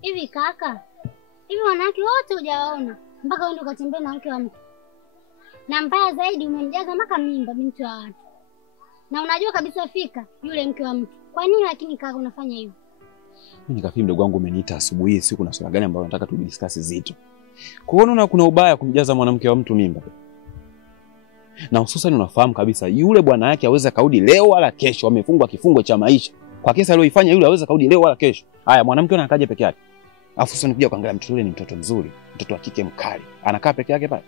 Hivi kaka, hivi wanawake wote hujawaona mpaka uende ukatembea na mke wa mtu? Na mbaya zaidi umemjaza mpaka mimba binti wa watu. Na unajua kabisa fika yule mke wa mtu. Kwa nini lakini kaka unafanya hivyo? Mimi nikafikiri mdogo wangu umeniita asubuhi hii siku na swala gani ambayo nataka tudiscuss zito. Kwa hiyo unaona kuna ubaya kumjaza mwanamke wa mtu mimba. Na hususan unafahamu kabisa yule bwana yake hawezi kaudi leo wala kesho, amefungwa kifungo cha maisha. Kwa kesa aliyoifanya yule hawezi kaudi leo wala kesho. Haya mwanamke anakaje peke yake? Alafu sasa nikija kuangalia mtoto yule ni mtoto mzuri, mtoto wa kike mkali. Anakaa peke yake pale.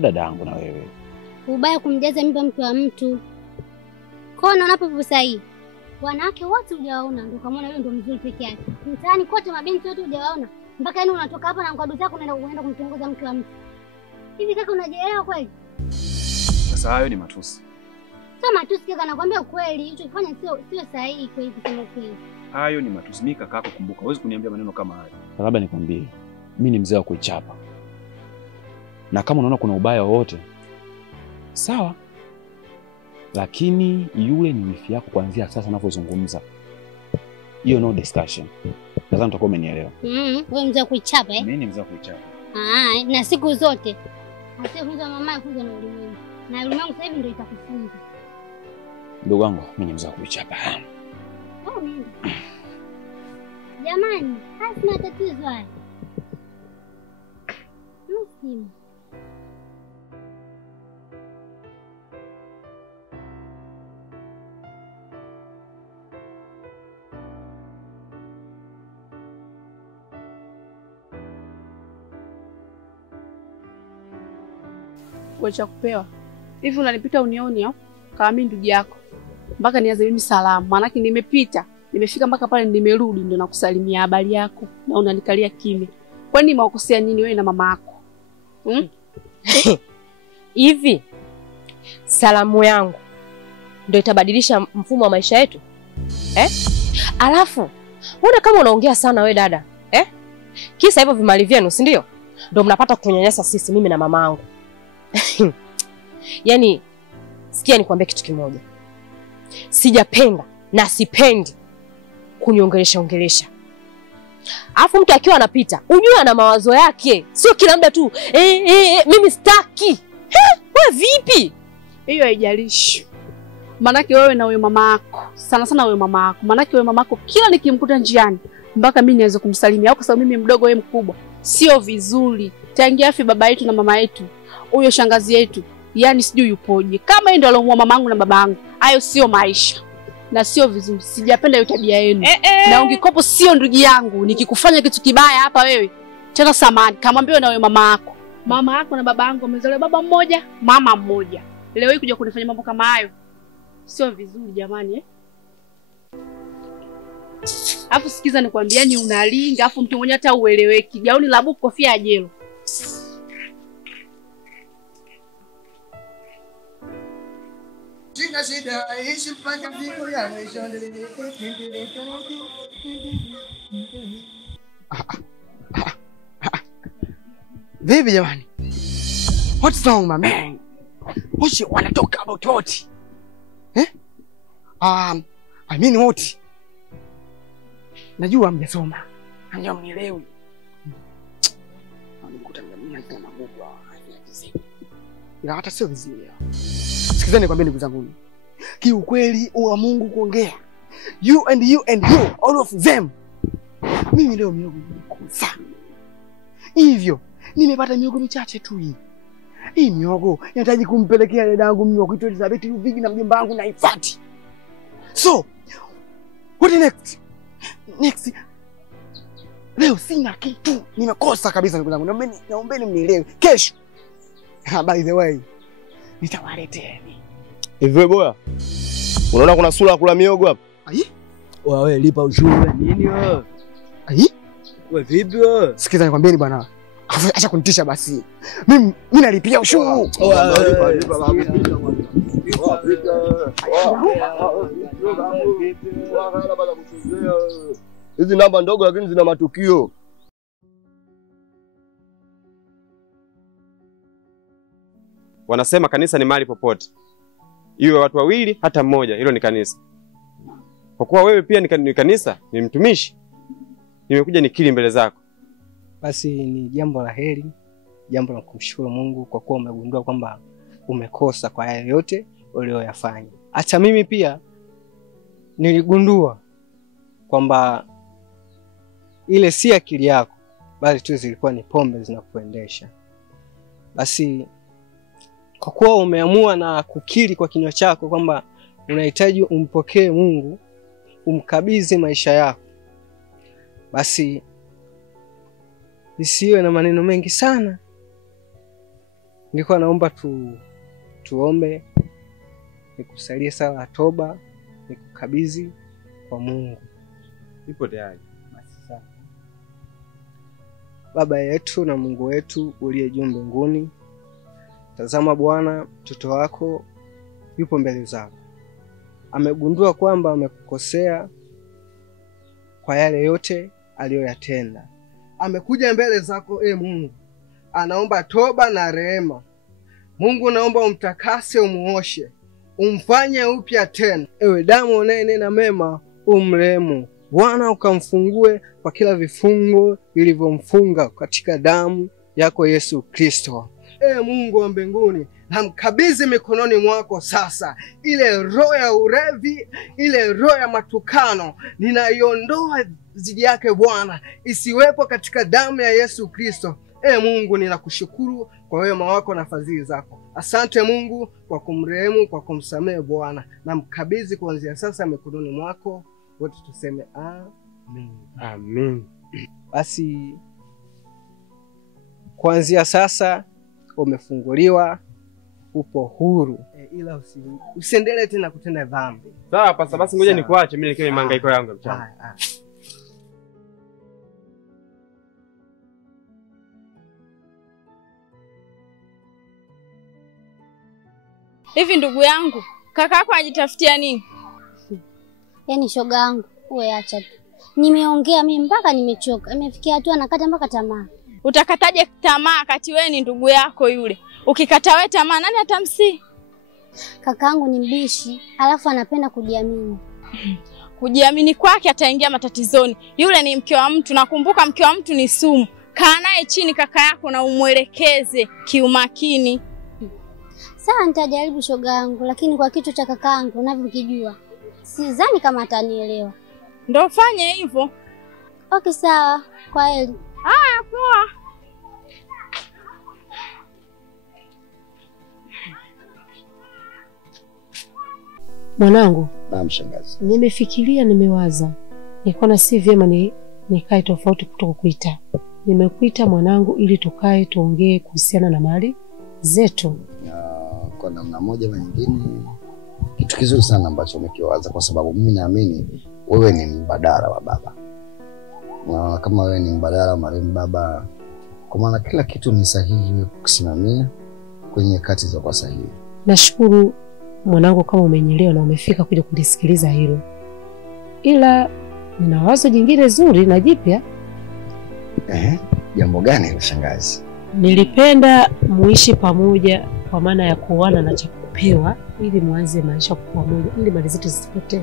Dada yangu na wewe. Ubaya kumjaza mimba mke wa mtu. Kwa nini unapopo sahihi? Wanawake wote hujawaona ndio kama yule ndio mzuri peke yake. Mtaani kote mabinti wote hujawaona. Mpaka yani unatoka hapa na mkwadu zako unaenda kumtongoza mke wa mtu. Hivi kaka unajielewa kweli? Sasa hayo ni matusi. Sio matusi kaka, nakwambia ukweli. Hicho kifanya sio sahihi kweli kusema kweli. Hayo ni matusi. Mimi kakako kumbuka, huwezi kuniambia maneno kama hayo. Labda nikwambie, mimi ni mzee wa kuichapa. Na kama unaona kuna ubaya wowote, sawa. Lakini yule ni wifi yako kuanzia sasa ninapozungumza. Hiyo no discussion. Nadhani utakuwa umenielewa. Wewe mzee wa kuichapa Mimi ni mzee wa kuichapa. Na siku zote. Asifunza mama afunza na ulimwengu. Na ulimwengu sasa hivi ndio itakufunza. Ndugu wangu, mimi ni mzee wa kuichapa. Nini? Jamani, hasina tatizo haya. Msimu. Wacha kupewa. Hivi unanipita unioni au? Kama mimi ndugu yako. Mpaka nianze mimi salamu. Maana nimepita, nimefika mpaka pale nimerudi ndio nakusalimia habari yako na unanikalia kimya. Kwa nini nimekosea nini wewe na mama yako? Hivi salamu yangu ndio itabadilisha mfumo wa maisha yetu? Alafu, mbona kama unaongea sana we dada? Kisa hivyo vimali vyenu, si ndio? Ndio mnapata kunyanyasa sisi mimi na mamangu. Yaani sikia nikwambie kitu kimoja. Sijapenda na sipendi kuniongelesha. Alafu mtu akiwa anapita, ujue ana mawazo yake. Sio kila muda tu, mimi sitaki. Wewe vipi? Hiyo haijalishi. Manake wewe na wewe mama yako. Sana sana wewe mama yako. Manake wewe mama yako kila nikimkuta njiani mpaka mimi niweze kumsalimia kwa sababu mimi mdogo wewe mkubwa. Sio vizuri. Tangia afi baba yetu na mama yetu. Huyo shangazi yetu, yani sijui yupoje. Kama yeye ndio alomua mamangu na babangu, hayo sio maisha. Na sio vizuri. Sijapenda hiyo tabia yenu. Na ungikopo sio ndugu yangu, nikikufanya kitu kibaya hapa wewe. Tena samani, kamwambie na wewe mama yako. Mama yako na baba yangu wamezaliwa baba mmoja, mama mmoja. Leo hii kuja kunifanya mambo kama hayo. Sio vizuri jamani Alafu sikiza nikwambia ni unalinga, alafu mtu mmoja hata ueleweki. Gauni la buku kofia ya jelo. Sina shida aishi mpaka siku ya mwisho. Vipi jamani? What's wrong my man? What you wanna talk about what? I mean what? Najua mjasoma. Najua mnielewi. Nikuta mimi kama mabubu ila hata sio vizuri. Sikizeni nikwambie ndugu zangu. Kiukweli wa Mungu kuongea. You and you all of them. Mimi leo miogo nimekuza. Hivyo nimepata miogo michache tu hii. Hii miogo inahitaji kumpelekea dada yangu mimi wa kuitwa Elizabeth Ruvigi na mjomba wangu na Ifati. So, what next? Next. Leo sina kitu. Nimekosa kabisa ndugu zangu. Naombeni mnielewe. Kesho. By the way, nitawaleteni. Hivi boya. Unaona kuna sura kula miogo hapa? Wewe lipa ushuru wewe nini wewe? Wewe vipi wewe? Sikiza nikwambieni bwana. Acha kunitisha basi. Mimi nalipia ushuru. Hizi namba ndogo lakini zina matukio. Wanasema kanisa ni mahali popote. Iwe watu wawili hata mmoja, hilo ni kanisa. Kwa kuwa wewe pia ni kanisa, ni mtumishi. nimekuja nikiri mbele zako. Basi ni jambo la heri, jambo la kumshukuru Mungu kwa kuwa umegundua kwamba umekosa kwa yale yote uliyoyafanya. Hata mimi pia niligundua kwamba ile si akili yako, bali tu zilikuwa ni pombe zinakuendesha. Basi kwa kuwa umeamua na kukiri kwa kinywa chako kwamba unahitaji umpokee Mungu, umkabidhi maisha yako, basi isiwe na maneno mengi sana. Nilikuwa naomba tuombe, nikusalie sala ya toba, nikukabidhi kwa Mungu. Nipo tayari. Baba yetu na Mungu wetu uliye juu mbinguni, tazama Bwana, mtoto wako yupo mbele zako. Amegundua kwamba amekukosea kwa yale yote aliyoyatenda. Amekuja mbele zako Mungu, anaomba toba na rehema. Mungu, naomba umtakase, umuoshe, umfanye upya tena. Ewe damu unayenena mema, umrehemu Bwana, ukamfungue kwa kila vifungo vilivyomfunga katika damu yako Yesu Kristo. Mungu wa mbinguni, namkabidhi mikononi mwako sasa ile roho ya urevi, ile roho ya matukano, ninaiondoa dhidi yake Bwana, isiwepo katika damu ya Yesu Kristo. Mungu, ninakushukuru kwa wema wako na fadhili zako. Asante Mungu kwa kumrehemu, kwa kumsamehe Bwana. Namkabidhi kuanzia sasa mikononi mwako. Wote tuseme amen. Amen. Basi kuanzia sasa umefunguliwa, upo huru. Ila usiendelee tena kutenda dhambi. Sawa, pasa basi ngoja nikuache mimi nikiwa mahangaiko yangu mchana. Hivi ndugu yangu, kaka yako anajitafutia nini? Yaani shoga yangu, wewe acha tu. Nimeongea mimi mpaka nimechoka. Imefikia hatua nakata mpaka tamaa. Utakataje tamaa kati wewe ni ndugu yako yule? Ukikata wewe tamaa, nani atamsii? Kakaangu ni mbishi, alafu anapenda kujiamini. Kujiamini kwake ataingia matatizoni. Yule ni mke wa mtu, nakumbuka mke wa mtu ni sumu. Kaa naye chini kaka yako na umwelekeze kiumakini. Sawa, nitajaribu shoga yangu, lakini kwa kitu cha kakaangu unavyokijua, sidhani kama atanielewa. Ndio fanye hivyo. Okay, sawa. Kwa heri. Haya, poa. Mwanangu, naam shangazi. Nimefikiria, nimewaza. Nikaona si vyema nikae tofauti kutoka kuita. Nimekuita mwanangu ili tukae tuongee kuhusiana na mali zetu. Kwa namna moja na nyingine kitu kizuri sana ambacho umekiwaza, kwa sababu mimi naamini wewe ni mbadala wa baba. Na kama wewe ni mbadala wa marehemu baba, kwa maana kila kitu ni sahihi wewe kusimamia kwenye nyakati za kwa sahihi. Nashukuru mwanangu kama umenielewa na umefika kuja kulisikiliza hilo. Ila nina wazo jingine zuri na jipya. Jambo gani hilo shangazi? Nilipenda muishi pamoja kwa maana ya kuoana na cha kupewa, ili muanze maisha kwa pamoja ili mali zetu zisipotee.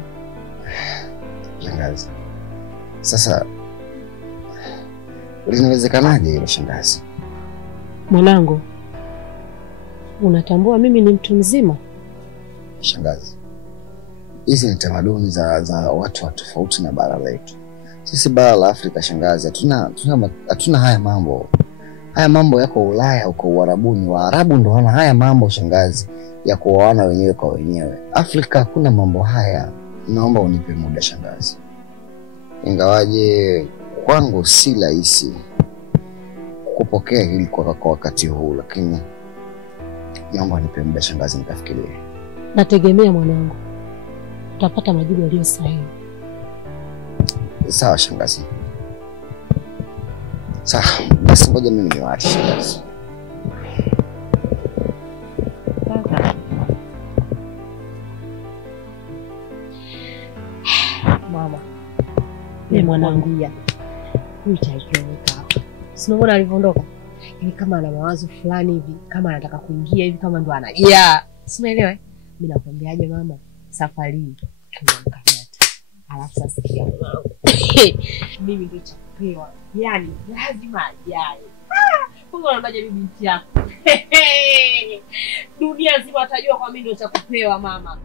Shangazi, sasa linawezekanaje hilo shangazi? Mwanangu, unatambua mimi ni mtu mzima? Shangazi, hizi ni tamaduni za watu wa tofauti na bara letu. Sisi bara la Afrika shangazi, hatuna haya mambo. Haya mambo yako Ulaya, huko Uarabuni. Waarabu ndio wana haya mambo shangazi, ya kuoana wenyewe kwa wenyewe. Afrika hakuna mambo haya. Naomba unipe muda shangazi. Ingawaje kwangu si rahisi kupokea hili kwa wakati huu, lakini naomba unipe muda shangazi nikafikirie. Nategemea mwanangu utapata majibu yaliyo sahihi. Sawa shangazi. Sawa, basi ngoja mimi niwaache shangazi. Mama, ni mwanangu ya nitakiweka hapa. Sinaona alivyoondoka. Ni kama ana mawazo fulani hivi, kama anataka kuingia hivi, kama ndo anajia. Simeelewa. Mimi nakwambiaje mama, safari hii tunamkamata. Alafu sasa sikia mwanangu. Mimi ndio kupewa. Yaani lazima ajaye. Mungu anabaje binti yako. Dunia nzima atajua kwa mimi ndio cha kupewa mama.